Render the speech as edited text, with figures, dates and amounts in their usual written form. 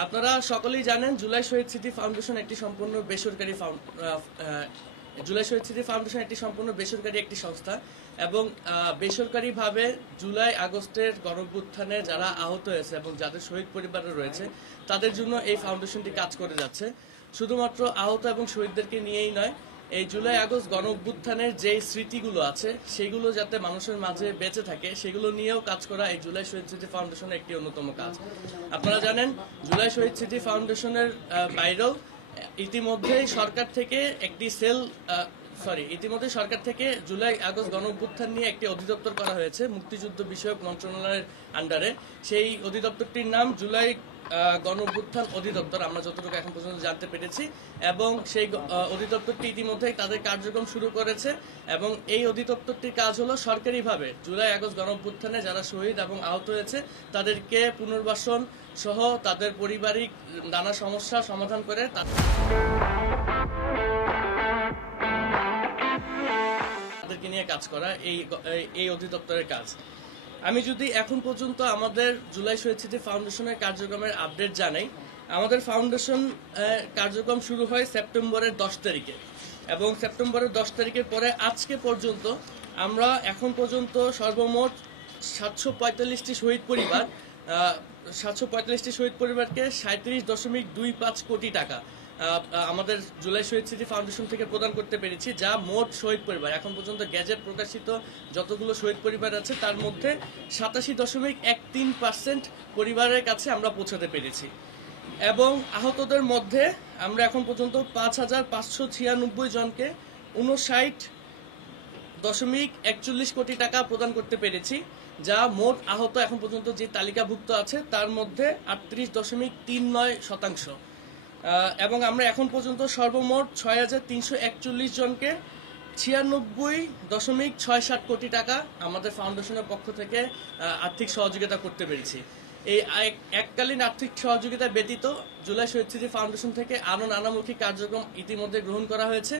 আপনারা সকলেই জানেন জুলাই শহীদ স্মৃতি ফাউন্ডেশন একটি সম্পূর্ণ বেসরকারি একটি সংস্থা এবং বেসরকারিভাবে জুলাই আগস্টের গণঅভ্যুত্থানে যারা আহত হয়েছে এবং যাদের শহীদ পরিবার রয়েছে তাদের জন্য এই ফাউন্ডেশনটি কাজ করে যাচ্ছে। শুধুমাত্র আহত এবং শহীদদেরকে নিয়েই নয়, এই জুলাই আগস্ট গণ অভ্যুত্থানের যে স্মৃতিগুলো আছে সেগুলো যাতে মানুষের মাঝে বেঁচে থাকে সেগুলো নিয়েও কাজ করা এই জুলাই শহীদ স্মৃতি ফাউন্ডেশনের একটি অন্যতম কাজ। আপনারা জানেন জুলাই শহীদ স্মৃতি ফাউন্ডেশনের বাইরেও ইতিমধ্যেই সরকার থেকে সরকার থেকে জুলাই আগস্ট গণ অভ্যুত্থান নিয়ে একটি অধিদপ্তর করা হয়েছে মুক্তিযুদ্ধ বিষয়ক মন্ত্রণালয়ের আন্ডারে। সেই অধিদপ্তরটির নাম জুলাই গণ অভ্যুত্থান অধিদপ্তর, আমরা যতটুকু এখন পর্যন্ত জানতে পেরেছি, এবং সেই অধিদপ্তরটি ইতিমধ্যেই তাদের কার্যক্রম শুরু করেছে এবং এই অধিদপ্তরটির কাজ হলো সরকারিভাবে জুলাই আগস্ট গণ অভ্যুত্থানে যারা শহীদ এবং আহত হয়েছে তাদেরকে পুনর্বাসন সহ তাদের পারিবারিক নানা সমস্যার সমাধান করে তাদেরকে নিয়ে কাজ করা এই অধিদপ্তরের কাজ। আমি যদি এখন পর্যন্ত আমাদের জুলাই শহীদ স্মৃতি ফাউন্ডেশনের কার্যক্রমের আপডেট জানাই, আমাদের ফাউন্ডেশন কার্যক্রম শুরু হয় সেপ্টেম্বরের 10 তারিখে এবং সেপ্টেম্বরের 10 তারিখের পরে আজকে পর্যন্ত আমরা এখন পর্যন্ত সর্বমোট 745টি শহীদ পরিবারকে 37.25 কোটি টাকা আমাদের জুলাই শহীদ স্মৃতি ফাউন্ডেশন থেকে প্রদান করতে পেরেছি, যা মোট শহীদ পরিবার এখন পর্যন্ত গ্যাজেট প্রকাশিত যতগুলো শহীদ পরিবার আছে তার মধ্যে 87.13% পরিবারের কাছে আমরা পৌঁছাতে পেরেছি। এবং আহতদের মধ্যে আমরা এখন পর্যন্ত 5,596 জনকে 59.41 কোটি টাকা প্রদান করতে পেরেছি, যা মোট আহত এখন পর্যন্ত যে তালিকাভুক্ত আছে তার মধ্যে 38.39%। এবং আমরা এখন পর্যন্ত সর্বমোট 6,341 জনকে 96.67 কোটি টাকা আমাদের ফাউন্ডেশনের পক্ষ থেকে আর্থিক সহযোগিতা করতে পেরেছি। এই এককালীন আর্থিক সহযোগিতা ব্যতীত জুলাই শহীদ স্মৃতি ফাউন্ডেশন থেকে আরো নানামুখী কার্যক্রম ইতিমধ্যে গ্রহণ করা হয়েছে।